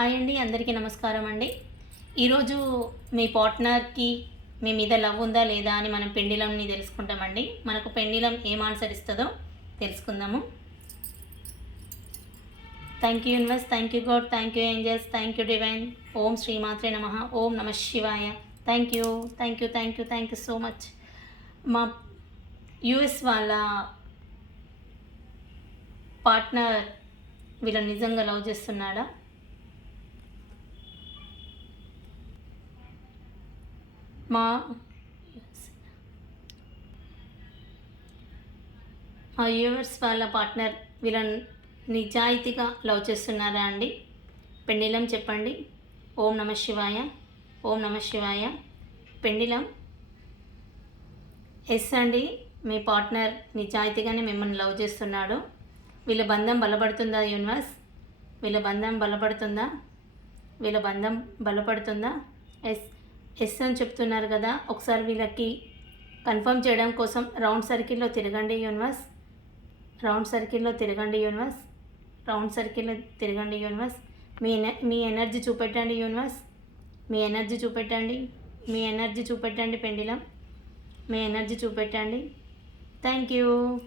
Hi అండి అందరికీ నమస్కారం అండి. ఈరోజు మీ పార్ట్నర్కి మీ మీద లవ్ ఉందా లేదా అని మనం పెండిలంని తెలుసుకుంటామండి. మనకు పెండిలం ఏం ఆన్సర్ ఇస్తుందో తెలుసుకుందాము. Thank you universe thank you God thank you angels thank you divine. ఓం శ్రీమాత్రే నమ ఓం నమ శివాయ. Thank you thank you thank you thank you so much. మా యుఎస్ వాళ్ళ పార్ట్నర్ వీళ్ళని నిజంగా లవ్ చేస్తున్నాడా? మా మా యూవర్స్ వాళ్ళ పార్ట్నర్ వీళ్ళని నిజాయితీగా లవ్ చేస్తున్నారా అండి? పెండిలం చెప్పండి. ఓం నమ శివాయ. ఓం నమ శివాయ. పెండిలం. ఎస్ అండి మీ పార్ట్నర్ నిజాయితీగానే మిమ్మల్ని లవ్ చేస్తున్నాడు. వీళ్ళ బంధం బలపడుతుందా యూనివర్స్ వీళ్ళ బంధం బలపడుతుందా? వీళ్ళ బంధం బలపడుతుందా? ఎస్ ఎస్ అని చెప్తున్నారు కదా ఒకసారి వీళ్ళకి కన్ఫర్మ్ చేయడం కోసం రౌండ్ సర్కిల్లో తిరగండి యూనివర్స్. రౌండ్ సర్కిల్లో తిరగండి యూనివర్స్. రౌండ్ సర్కిల్లో తిరగండి యూనివర్స్. మీ మీ ఎనర్జీ చూపెట్టండి యూనివర్స్. మీ ఎనర్జీ చూపెట్టండి. మీ ఎనర్జీ చూపెట్టండి పెండిలం. మీ ఎనర్జీ చూపెట్టండి. Thank you.